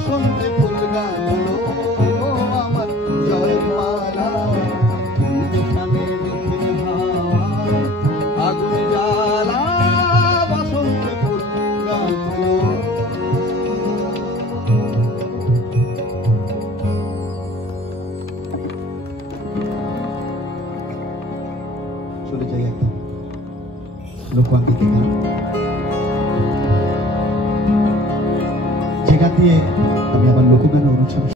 বসন্তে ফুল গাছলো আমার জয়ের মালা দুখানে দক্ষিণ হাওয়া আগুন জ্বালা বসন্তে ফুল গাছলো চলে যাই একদম লোকবাঙ্গিকে গান যেখান দিয়ে আমি আমার লোকগানের অনুষ্ঠান